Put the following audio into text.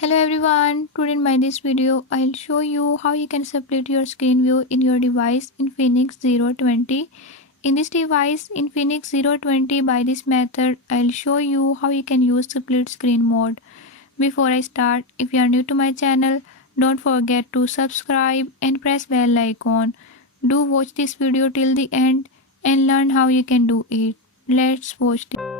Hello everyone, today in this video I'll show you how you can split your screen view in your device Infinix Zero 20. In this device Infinix Zero 20, by this method I'll show you how you can use split screen mode. Before I start, if you are new to my channel, don't forget to subscribe and press bell icon. Do watch this video till the end and learn how you can do it. Let's watch it.